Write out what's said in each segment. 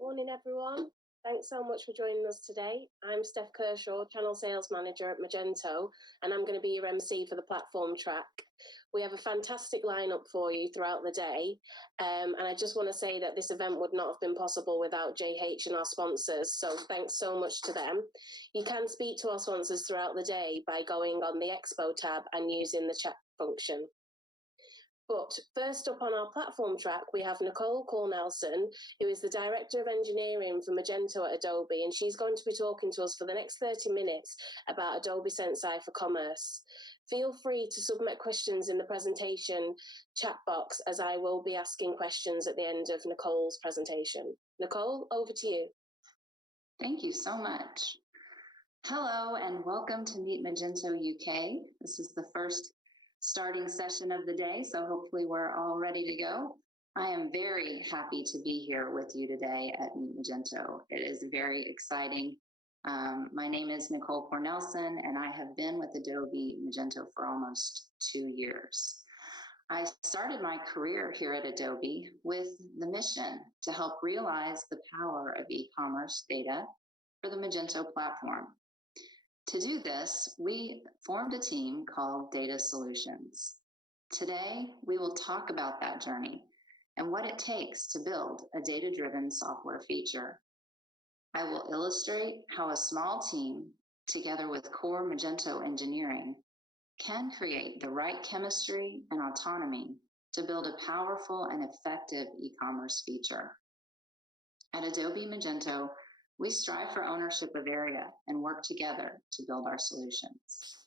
Morning, everyone. Thanks so much for joining us today. I'm Steph Kershaw, Channel Sales Manager at Magento, and I'm going to be your MC for the platform track. We have a fantastic lineup for you throughout the day, and I just want to say that this event would not have been possible without JH and our sponsors, so thanks so much to them. You can speak to our sponsors throughout the day by going on the Expo tab and using the chat function. But first up on our platform track, we have Nicole Cornelson, who is the Director of Engineering for Magento at Adobe, and she's going to be talking to us for the next 30 minutes about Adobe Sensei for Commerce. Feel free to submit questions in the presentation chat box, as I will be asking questions at the end of Nicole's presentation. Nicole, over to you. Thank you so much. Hello and welcome to Meet Magento UK. This is the first starting session of the day, so hopefully we're all ready to go. I am very happy to be here with you today at Meet Magento. It is very exciting. My name is Nicole Cornelson, and I have been with Adobe Magento for almost 2 years. I started my career here at Adobe with the mission to help realize the power of e-commerce data for the Magento platform. To do this, we formed a team called Data Solutions. Today, we will talk about that journey and what it takes to build a data-driven software feature. I will illustrate how a small team, together with core Magento engineering, can create the right chemistry and autonomy to build a powerful and effective e-commerce feature. At Adobe Magento, we strive for ownership of area and work together to build our solutions.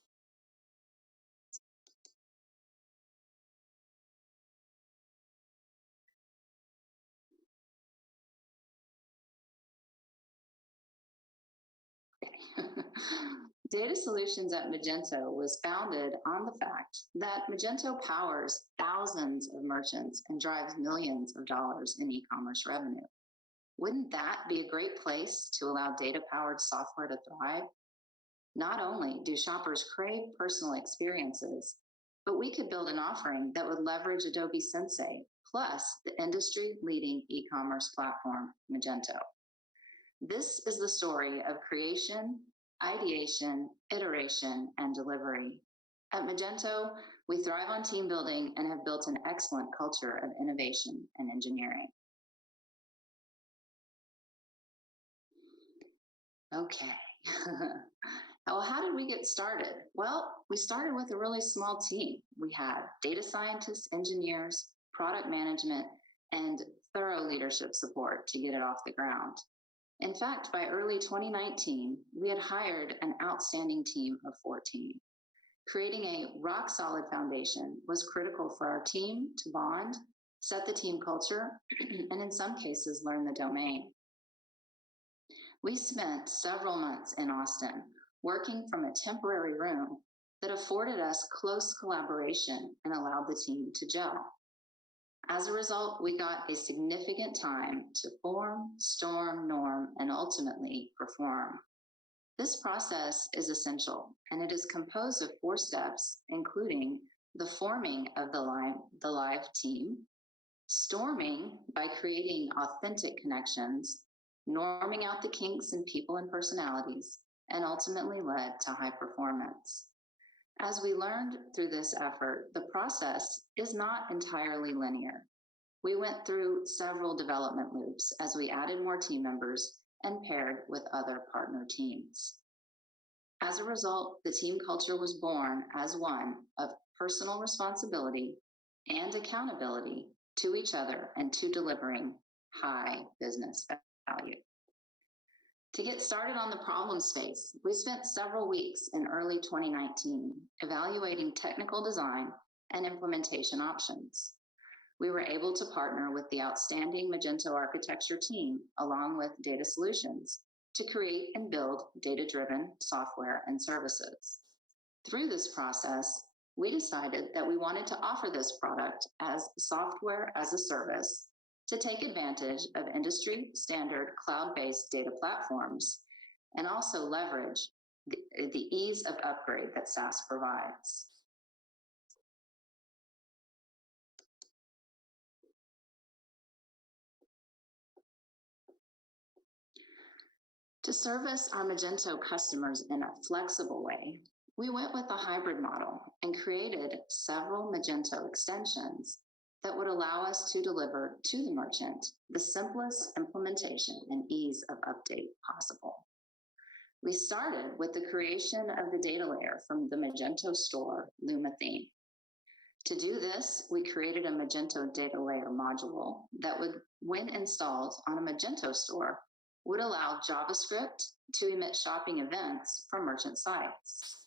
Data Solutions at Magento was founded on the fact that Magento powers thousands of merchants and drives millions of dollars in e-commerce revenue. Wouldn't that be a great place to allow data-powered software to thrive? Not only do shoppers crave personal experiences, but we could build an offering that would leverage Adobe Sensei, plus the industry-leading e-commerce platform, Magento. This is the story of creation, ideation, iteration, and delivery. At Magento, we thrive on team building and have built an excellent culture of innovation and engineering. Okay. Well, how did we get started? Well, we started with a really small team. We had data scientists, engineers, product management, and thorough leadership support to get it off the ground. In fact, by early 2019, we had hired an outstanding team of 14. Creating a rock-solid foundation was critical for our team to bond, set the team culture, and in some cases, learn the domain. We spent several months in Austin working from a temporary room that afforded us close collaboration and allowed the team to gel. As a result, we got a significant time to form, storm, norm, and ultimately perform. This process is essential, and it is composed of 4 steps, including the forming of the live team, storming by creating authentic connections, norming out the kinks in people and personalities, and ultimately led to high performance. As we learned through this effort, the process is not entirely linear. We went through several development loops as we added more team members and paired with other partner teams. As a result, the team culture was born as one of personal responsibility and accountability to each other and to delivering high business value. To get started on the problem space, we spent several weeks in early 2019 evaluating technical design and implementation options. We were able to partner with the outstanding Magento architecture team, along with Data Solutions, to create and build data-driven software and services. Through this process, we decided that we wanted to offer this product as software as a service to take advantage of industry standard cloud-based data platforms and also leverage the ease of upgrade that SaaS provides. To service our Magento customers in a flexible way, we went with a hybrid model and created several Magento extensions that would allow us to deliver to the merchant the simplest implementation and ease of update possible. We started with the creation of the data layer from the Magento Store Luma theme. To do this, we created a Magento data layer module that would, when installed on a Magento store, would allow JavaScript to emit shopping events from merchant sites.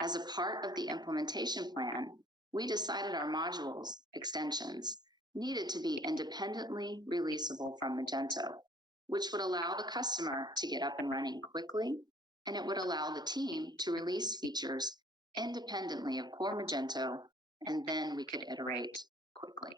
As a part of the implementation plan, we decided our modules, extensions, needed to be independently releasable from Magento, which would allow the customer to get up and running quickly, and it would allow the team to release features independently of core Magento, and then we could iterate quickly.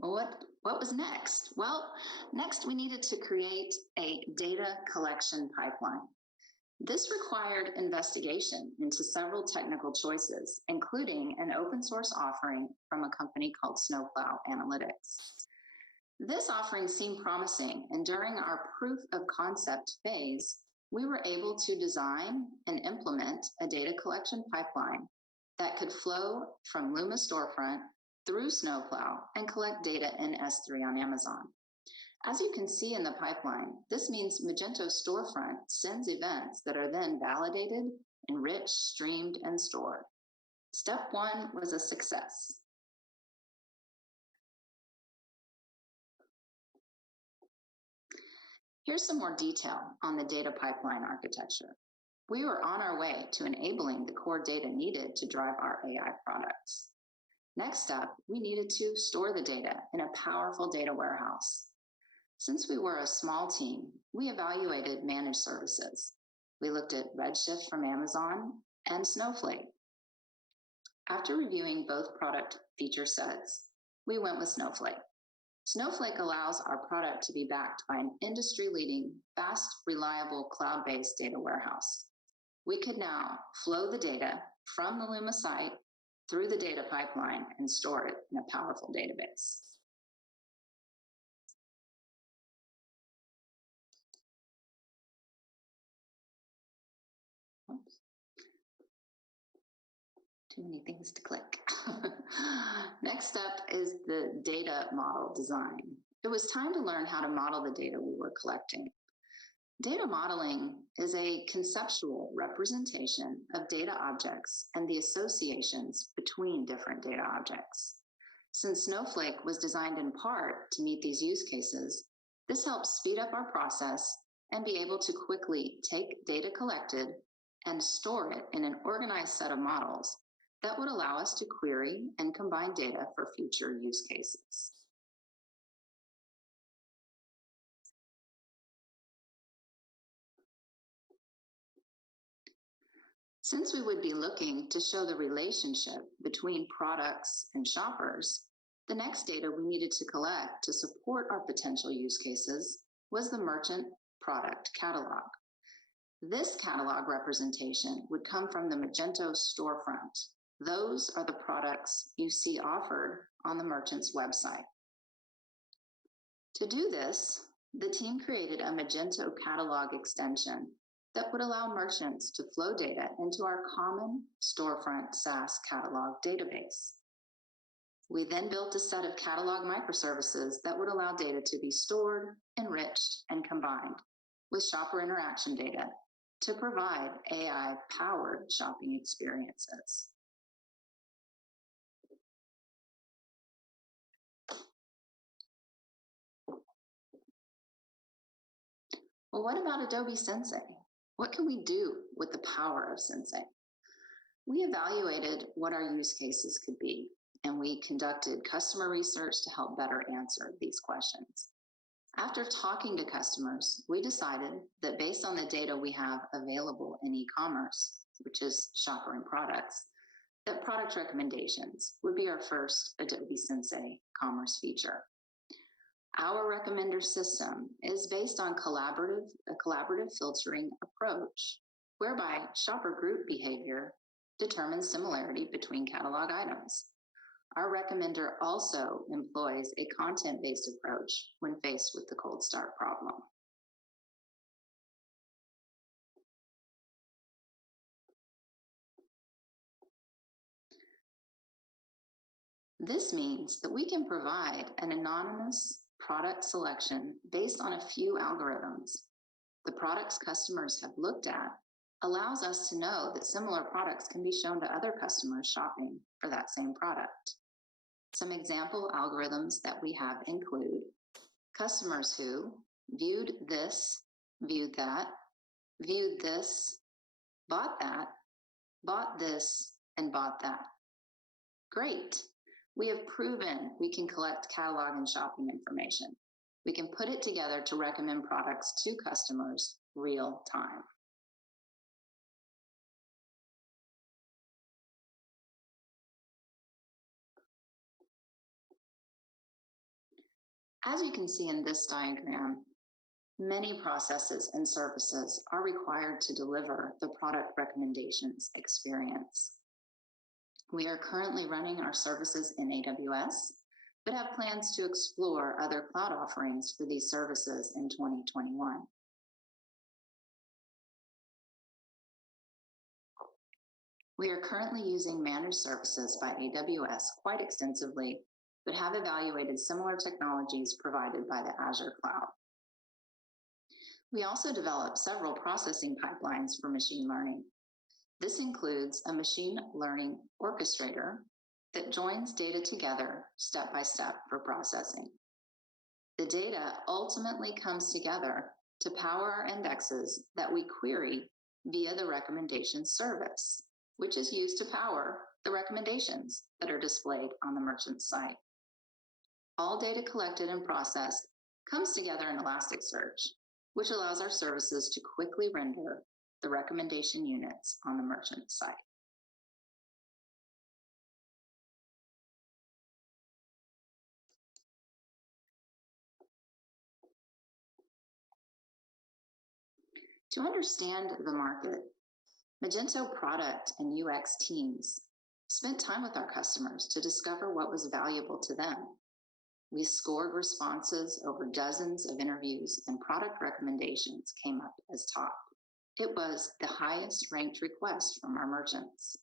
Well, what was next? Well, next we needed to create a data collection pipeline. This required investigation into several technical choices, including an open source offering from a company called Snowplow Analytics. This offering seemed promising, and during our proof of concept phase, we were able to design and implement a data collection pipeline that could flow from Luma Storefront through Snowplow and collect data in S3 on Amazon. As you can see in the pipeline, this means Magento Storefront sends events that are then validated, enriched, streamed, and stored. Step one was a success. Here's some more detail on the data pipeline architecture. We were on our way to enabling the core data needed to drive our AI products. Next up, we needed to store the data in a powerful data warehouse. Since we were a small team, we evaluated managed services. We looked at Redshift from Amazon and Snowflake. After reviewing both product feature sets, we went with Snowflake. Snowflake allows our product to be backed by an industry-leading, fast, reliable, cloud-based data warehouse. We could now flow the data from the Luma site through the data pipeline and store it in a powerful database. Oops. Too many things to click. Next up is the data model design. It was time to learn how to model the data we were collecting. Data modeling is a conceptual representation of data objects and the associations between different data objects. Since Snowflake was designed in part to meet these use cases, this helps speed up our process and be able to quickly take data collected and store it in an organized set of models that would allow us to query and combine data for future use cases. Since we would be looking to show the relationship between products and shoppers, the next data we needed to collect to support our potential use cases was the merchant product catalog. This catalog representation would come from the Magento storefront. Those are the products you see offered on the merchant's website. To do this, the team created a Magento catalog extension that would allow merchants to flow data into our common storefront SaaS catalog database. We then built a set of catalog microservices that would allow data to be stored, enriched, and combined with shopper interaction data to provide AI-powered shopping experiences. Well, what about Adobe Sensei? What can we do with the power of Sensei? We evaluated what our use cases could be, and we conducted customer research to help better answer these questions. After talking to customers, we decided that based on the data we have available in e-commerce, which is shopper and products, that product recommendations would be our first Adobe Sensei commerce feature. Our recommender system is based on a collaborative filtering approach, whereby shopper group behavior determines similarity between catalog items. our recommender also employs a content-based approach when faced with the cold start problem. This means that we can provide an anonymous product selection based on a few algorithms. The products customers have looked at allows us to know that similar products can be shown to other customers shopping for that same product. Some example algorithms that we have include customers who viewed this, viewed that, viewed this, bought this, and bought that. Great. We have proven we can collect catalog and shopping information. We can put it together to recommend products to customers real time. As you can see in this diagram, many processes and services are required to deliver the product recommendations experience. We are currently running our services in AWS, but have plans to explore other cloud offerings for these services in 2021. We are currently using managed services by AWS quite extensively, but have evaluated similar technologies provided by the Azure cloud. We also developed several processing pipelines for machine learning. This includes a machine learning orchestrator that joins data together step by step for processing. The data ultimately comes together to power our indexes that we query via the recommendations service, which is used to power the recommendations that are displayed on the merchant site. All data collected and processed comes together in Elasticsearch, which allows our services to quickly render the recommendation units on the merchant site. To understand the market, Magento product and UX teams spent time with our customers to discover what was valuable to them. We scored responses over dozens of interviews, and product recommendations came up as top. It was the highest ranked request from our merchants.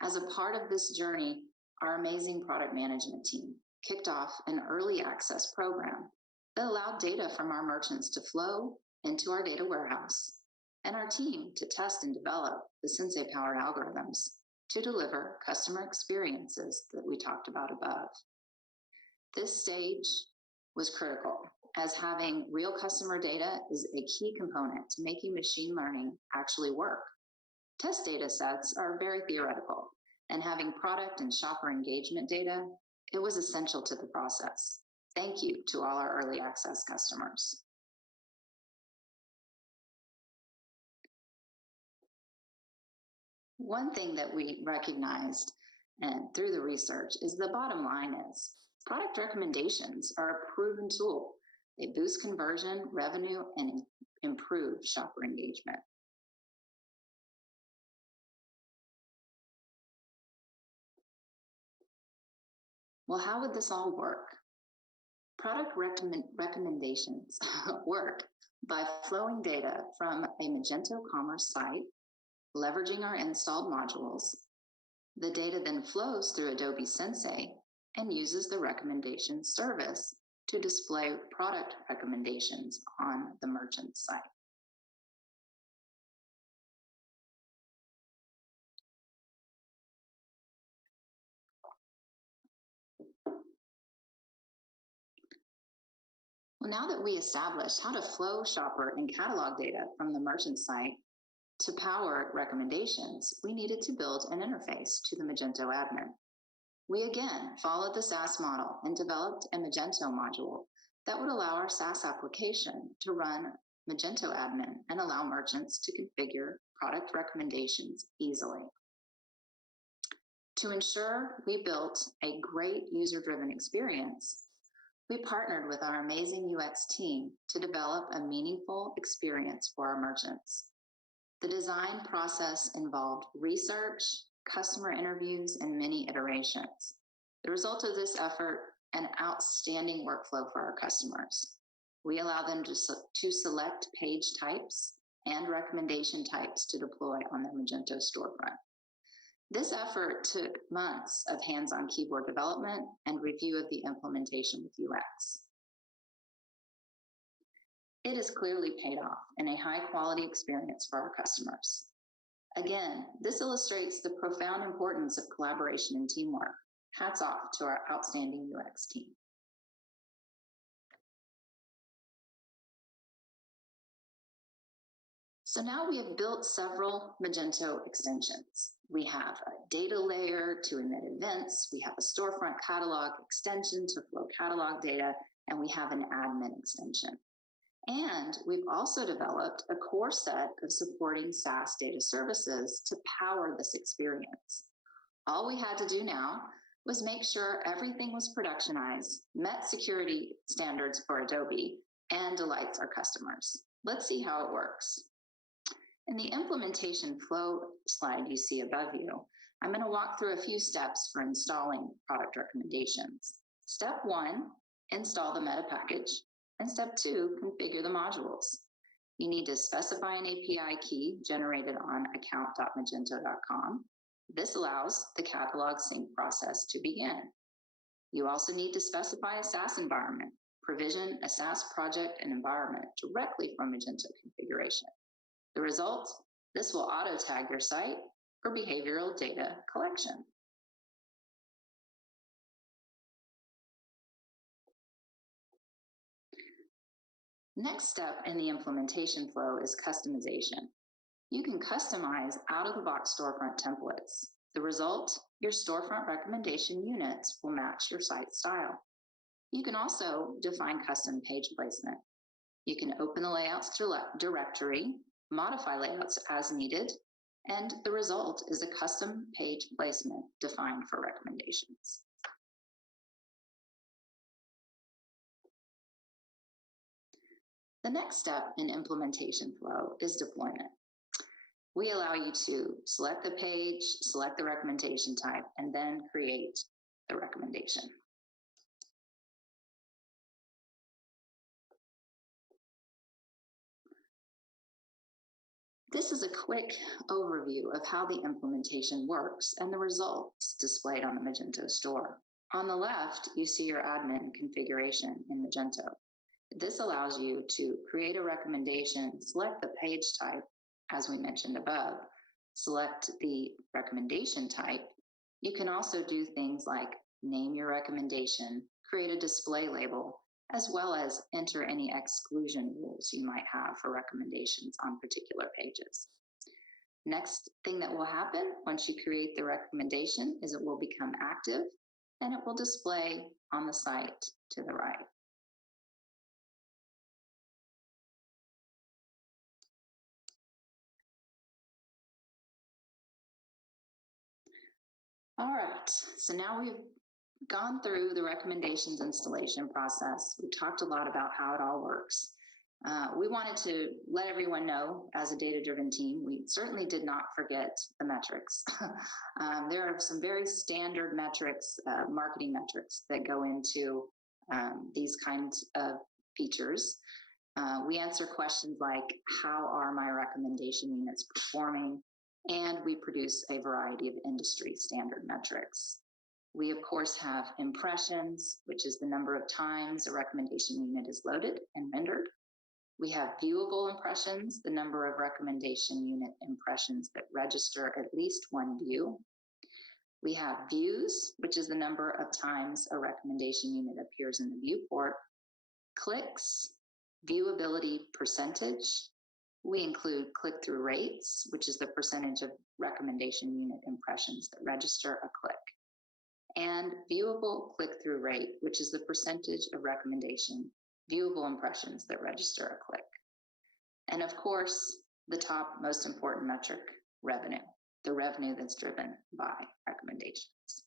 As a part of this journey, our amazing product management team kicked off an early access program that allowed data from our merchants to flow into our data warehouse, and our team to test and develop the Sensei-powered algorithms to deliver customer experiences that we talked about above. This stage was critical, as having real customer data is a key component to making machine learning actually work. Test data sets are very theoretical, and having product and shopper engagement data, it was essential to the process. Thank you to all our early access customers. One thing that we recognized and through the research is the bottom line is product recommendations are a proven tool. They boost conversion, revenue, and improve shopper engagement. Well, how would this all work? Product recommendations work by flowing data from a Magento Commerce site, leveraging our installed modules. The data then flows through Adobe Sensei and uses the recommendation service to display product recommendations on the merchant site. Well, now that we established how to flow shopper and catalog data from the merchant site to power recommendations, we needed to build an interface to the Magento admin. We again followed the SaaS model and developed a Magento module that would allow our SaaS application to run Magento admin and allow merchants to configure product recommendations easily. To ensure we built a great user-driven experience, we partnered with our amazing UX team to develop a meaningful experience for our merchants. The design process involved research, customer interviews, and many iterations. The result of this effort, an outstanding workflow for our customers. We allow them to select page types and recommendation types to deploy on their Magento storefront. This effort took months of hands-on keyboard development and review of the implementation with UX. It has clearly paid off in a high-quality experience for our customers. Again, this illustrates the profound importance of collaboration and teamwork. Hats off to our outstanding UX team. So now we have built several Magento extensions. We have a data layer to emit events, we have a storefront catalog extension to flow catalog data, and we have an admin extension. And we've also developed a core set of supporting SaaS data services to power this experience. All we had to do now was make sure everything was productionized, met security standards for Adobe, and delights our customers. Let's see how it works. In the implementation flow slide you see above you, I'm going to walk through a few steps for installing product recommendations. Step 1, install the meta package. And step 2, configure the modules. You need to specify an API key generated on account.magento.com. This allows the catalog sync process to begin. You also need to specify a SaaS environment. Provision a SaaS project and environment directly from Magento configuration. The result, this will auto-tag your site for behavioral data collection. Next step in the implementation flow is customization. You can customize out-of-the-box storefront templates. The result, your storefront recommendation units will match your site style. You can also define custom page placement. You can open the layouts directory, modify layouts as needed, and the result is a custom page placement defined for recommendations. The next step in implementation flow is deployment. We allow you to select the page, select the recommendation type, and then create the recommendation. This is a quick overview of how the implementation works and the results displayed on the Magento store. On the left, you see your admin configuration in Magento. This allows you to create a recommendation, select the page type, as we mentioned above, select the recommendation type. You can also do things like name your recommendation, create a display label, as well as enter any exclusion rules you might have for recommendations on particular pages. Next thing that will happen once you create the recommendation is it will become active and it will display on the site to the right. All right, so now we've gone through the recommendations installation process. We talked a lot about how it all works. We wanted to let everyone know, as a data-driven team, we certainly did not forget the metrics. There are some very standard metrics, marketing metrics, that go into these kinds of features. We answer questions like, how are my recommendation units performing? And we produce a variety of industry standard metrics. We, of course, have impressions, which is the number of times a recommendation unit is loaded and rendered. We have viewable impressions, the number of recommendation unit impressions that register at least one view. We have views, which is the number of times a recommendation unit appears in the viewport. Clicks, viewability percentage. We include click-through rates, which is the percentage of recommendation unit impressions that register a click. And viewable click-through rate, which is the percentage of recommendation viewable impressions that register a click. And of course, the top most important metric, revenue, the revenue that's driven by recommendations.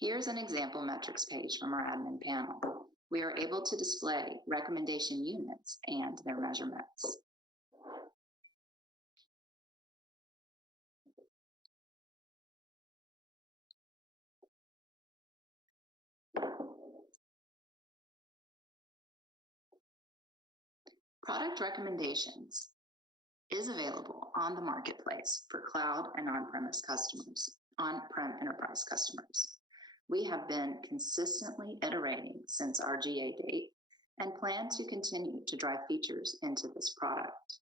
Here's an example metrics page from our admin panel. We are able to display recommendation units and their measurements. Product Recommendations is available on the marketplace for cloud and on-premise customers, on-prem enterprise customers. We have been consistently iterating since our GA date and plan to continue to drive features into this product.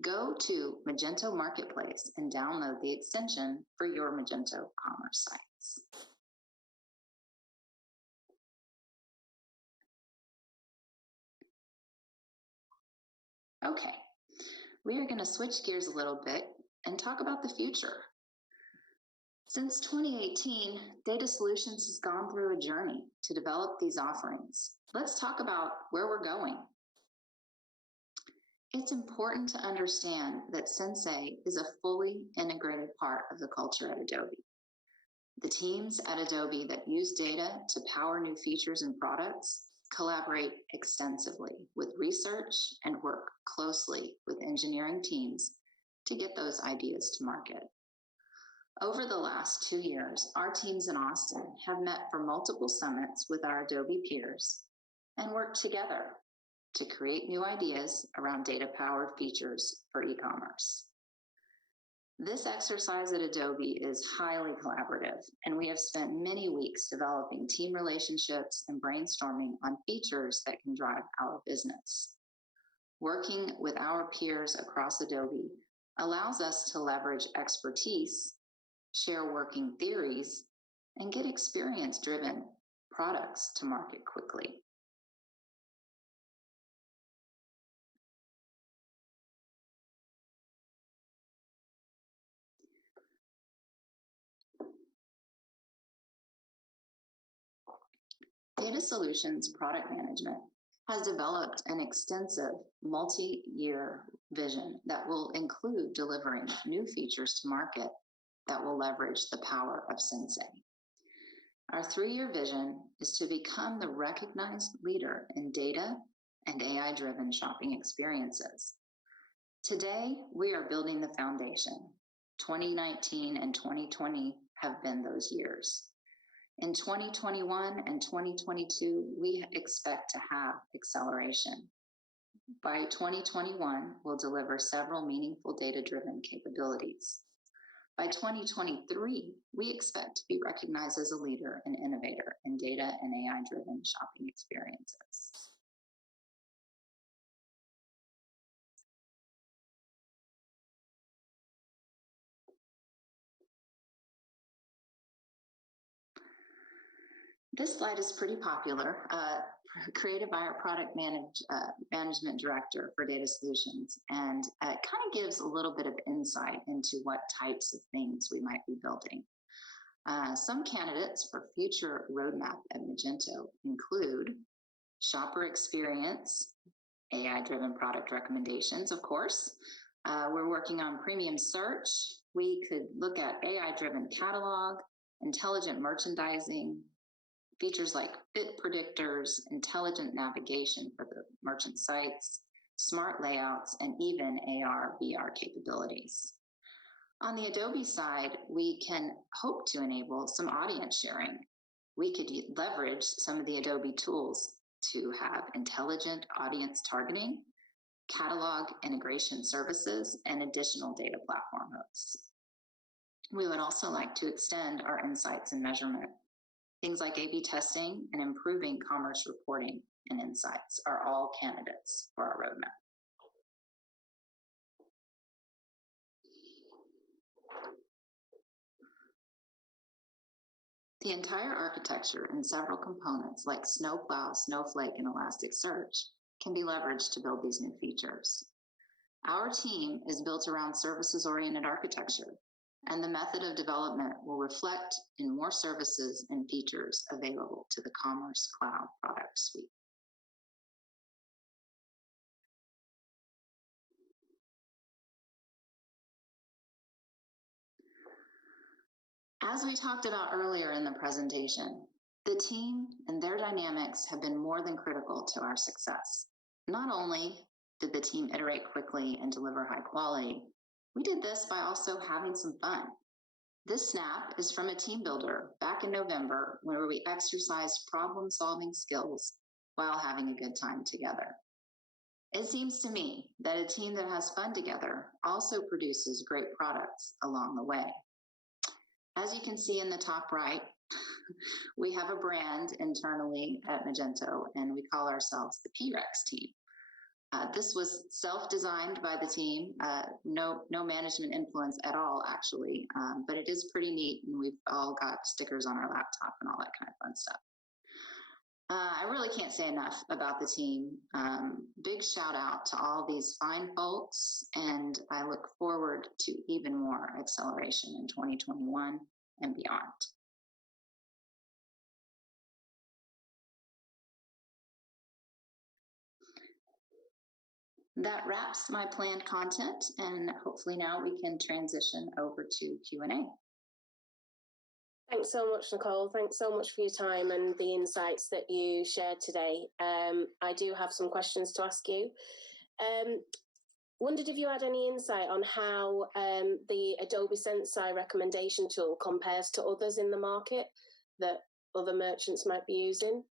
Go to Magento Marketplace and download the extension for your Magento commerce sites. Okay, we are going to switch gears a little bit and talk about the future. Since 2018, Data Solutions has gone through a journey to develop these offerings. Let's talk about where we're going. It's important to understand that Sensei is a fully integrated part of the culture at Adobe. The teams at Adobe that use data to power new features and products collaborate extensively with research and work closely with engineering teams to get those ideas to market. Over the last 2 years, our teams in Austin have met for multiple summits with our Adobe peers and worked together to create new ideas around data-powered features for e-commerce. This exercise at Adobe is highly collaborative, and we have spent many weeks developing team relationships and brainstorming on features that can drive our business. Working with our peers across Adobe allows us to leverage expertise, share working theories, and get experience-driven products to market quickly. Data Solutions Product Management has developed an extensive multi-year vision that will include delivering new features to market that will leverage the power of Sensei. Our 3-year vision is to become the recognized leader in data and AI-driven shopping experiences. Today, we are building the foundation. 2019 and 2020 have been those years. In 2021 and 2022, we expect to have acceleration. By 2021, we'll deliver several meaningful data-driven capabilities. By 2023, we expect to be recognized as a leader and innovator in data and AI-driven shopping experiences. This slide is pretty popular, created by our product management director for Data Solutions, and it kind of gives a little bit of insight into what types of things we might be building. Some candidates for future roadmap at Magento include shopper experience, AI-driven product recommendations, of course. We're working on premium search. We could look at AI-driven catalog, intelligent merchandising, features like fit predictors, intelligent navigation for the merchant sites, smart layouts, and even AR/VR capabilities. On the Adobe side, we can hope to enable some audience sharing. We could leverage some of the Adobe tools to have intelligent audience targeting, catalog integration services, and additional data platform hooks. We would also like to extend our insights and measurement. Things like A/B testing and improving commerce reporting and insights are all candidates for our roadmap. The entire architecture and several components like Snowplow, Snowflake, and Elasticsearch can be leveraged to build these new features. Our team is built around services-oriented architecture, and the method of development will reflect in more services and features available to the Commerce Cloud product suite. As we talked about earlier in the presentation, the team and their dynamics have been more than critical to our success. Not only did the team iterate quickly and deliver high quality, we did this by also having some fun. This snap is from a team builder back in November where we exercised problem-solving skills while having a good time together. It seems to me that a team that has fun together also produces great products along the way. As you can see in the top right, we have a brand internally at Magento, and we call ourselves the P-Rex team. This was self-designed by the team, no management influence at all, actually, but it is pretty neat, and we've all got stickers on our laptop and all that kind of fun stuff. I really can't say enough about the team. Big shout out to all these fine folks, and I look forward to even more acceleration in 2021 and beyond. That wraps my planned content, and hopefully now we can transition over to Q&A. Thanks so much, Nicole. Thanks so much for your time and the insights that you shared today. I do have some questions to ask you. Wondered if you had any insight on how the Adobe Sensei recommendation tool compares to others in the market that other merchants might be using?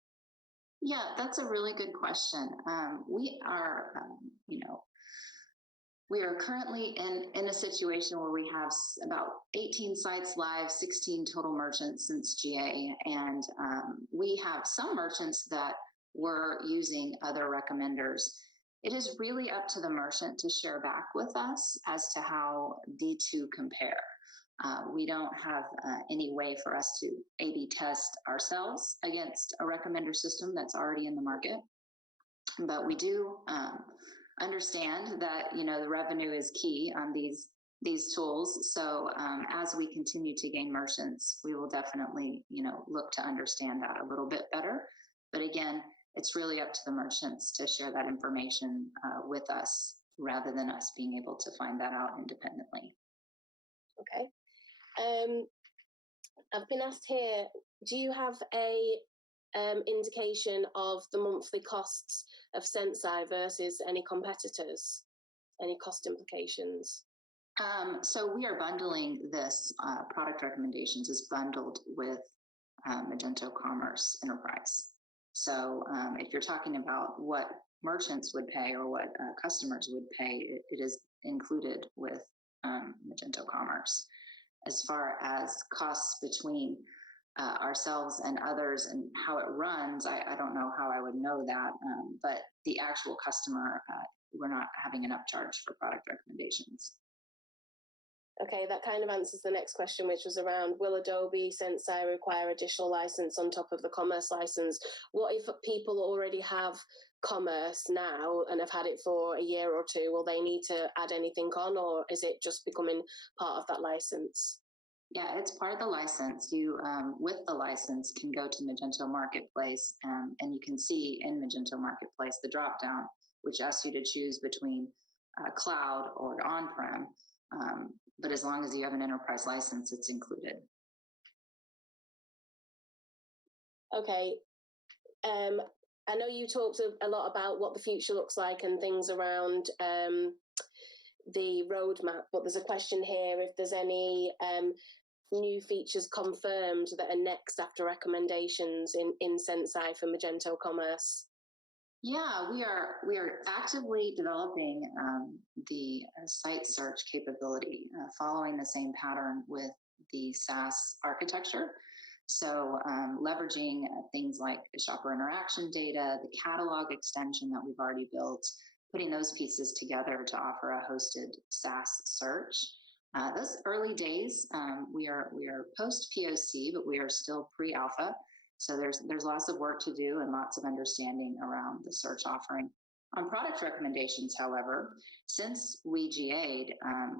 Yeah, that's a really good question. We are, we are currently in a situation where we have about 18 sites live, 16 total merchants since GA, and we have some merchants that were using other recommenders. It is really up to the merchant to share back with us as to how the two compare. We don't have any way for us to A/B test ourselves against a recommender system that's already in the market, but we do understand that the revenue is key on these tools. So as we continue to gain merchants, we will definitely look to understand that a little bit better. But again, it's really up to the merchants to share that information with us rather than us being able to find that out independently. Okay. I've been asked here, do you have a indication of the monthly costs of Sensei versus any competitors, any cost implications? So we are bundling this, product recommendations is bundled with Magento Commerce Enterprise. So if you're talking about what merchants would pay or what customers would pay, it is included with Magento Commerce. As far as costs between ourselves and others and how it runs, I don't know how I would know that, but the actual customer, we're not having an upcharge for product recommendations. Okay, that kind of answers the next question, which was around, will Adobe Sensei require additional license on top of the commerce license? What if people already have commerce now and have had it for a year or two? Will they need to add anything on, or is it just becoming part of that license? Yeah, it's part of the license. You, with the license, can go to Magento Marketplace, and you can see in Magento Marketplace the drop-down, which asks you to choose between cloud or on-prem. But as long as you have an enterprise license, it's included. Okay. I know you talked a lot about what the future looks like and things around the roadmap, but there's a question here if there's any new features confirmed that are next after recommendations in Sensei for Magento Commerce. Yeah, we are actively developing the site search capability, following the same pattern with the SaaS architecture. So leveraging things like the shopper interaction data, the catalog extension that we've already built, putting those pieces together to offer a hosted SaaS search. Those early days, we are post POC, but we are still pre-alpha. So there's lots of work to do and lots of understanding around the search offering. On product recommendations, however, since we GA'd,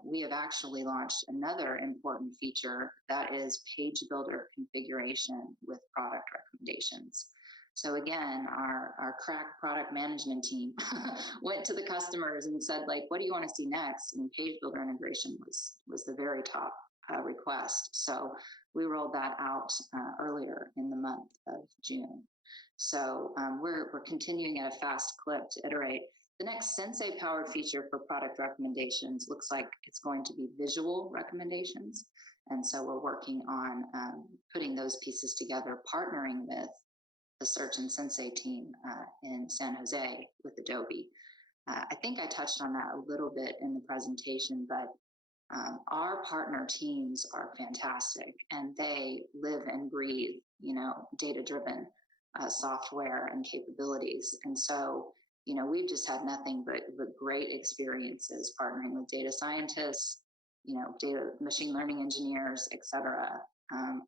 we have actually launched another important feature that is page builder configuration with product recommendations. So again, our crack product management team went to the customers and said, like, what do you want to see next? And page builder integration was the very top request. So we rolled that out earlier in the month of June. So we're continuing at a fast clip to iterate. The next Sensei-powered feature for product recommendations looks like it's going to be visual recommendations. And so we're working on putting those pieces together, partnering with the Search and Sensei team in San Jose with Adobe. I think I touched on that a little bit in the presentation, but our partner teams are fantastic, and they live and breathe, data-driven software and capabilities. And so, we've just had nothing but great experiences partnering with data scientists, data machine learning engineers, et cetera,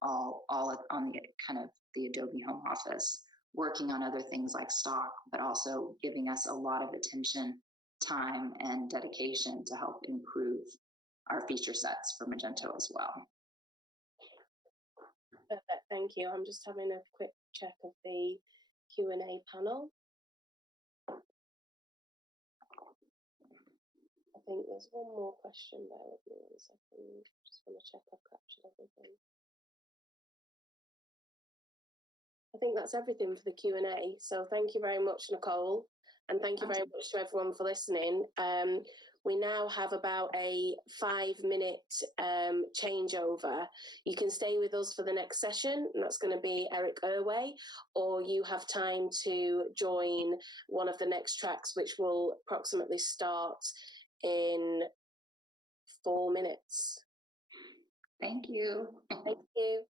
all on the kind of the Adobe home office, working on other things like stock, but also giving us a lot of attention, time, and dedication to help improve our feature sets for Magento as well. Perfect, thank you. I'm just having a quick check of the Q&A panel. I think there's one more question there with me 1 second. Just want to check I've captured everything. I think that's everything for the Q&A. So thank you very much, Nicole, and thank you very much to everyone for listening. We now have about a 5-minute changeover. You can stay with us for the next session, and that's going to be Eric Irway, or you have time to join one of the next tracks, which will approximately start in 4 minutes. Thank you. Thank you.